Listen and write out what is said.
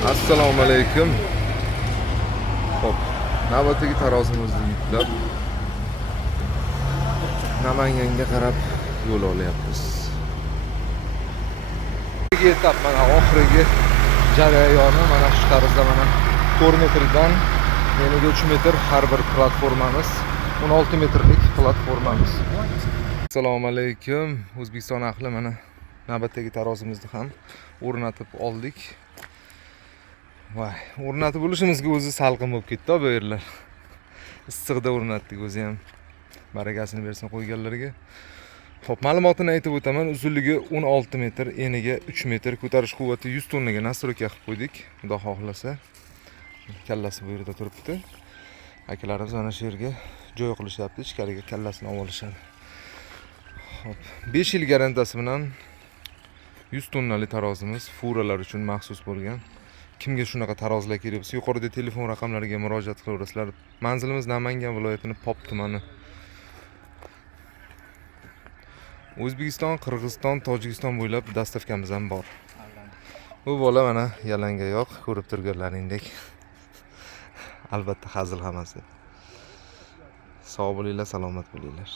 Assalomu alaykum. Xo'p, navbatdagi tarozimizni yuklab Namanganga qarab yo'l olyapmiz. Etap mana oxirgi jarayoni mana shu tarzda mana 4 metrdan eniga 3 metr har bir platformamiz, 16 metrlik platformamiz. Assalomu alaykum. O'zbekiston ahli mana navbatdagi tarozimizni ham o'rnatib oldik. Voy, o'rnatib bo'lishimizga o'zi salqin bo'lib ketdi bu yerlar. Issiqda o'rnatdik o'zi ham. Barakasini bersin qo'yganlarga. Xo'p, ma'lumotini aytib o'taman. Uzunligi 16 metr, eniga 3 metr, ko'tarish quvvati 100 tonnaga nastroyka qilib qo'ydik. Xudo xohlasa. Kallasi bu yerda turibdi. Akalarimiz mana shu yerga joy qilishyapti, ichkariga kallasini olib olishadi. Xo'p, 5 yil garantiyasi bilan 100 tonnali tarozimiz furalar uchun maxsus bo'lgan. Kimga shunaqa tarozilar kerak bo'lsa, yuqorida telefon raqamlariga murojaat qilaverasizlar. Manzilimiz Namangan viloyatining Pop tumani. O'zbekiston, Qirg'iziston, Tojikiston bo'ylab dastavkamiz ham bor. Bu bola mana yalangoyoq, ko'rib turganlaringdek. Albatta hazil hammasi. Sog' bo'linglar, salomat bo'linglar.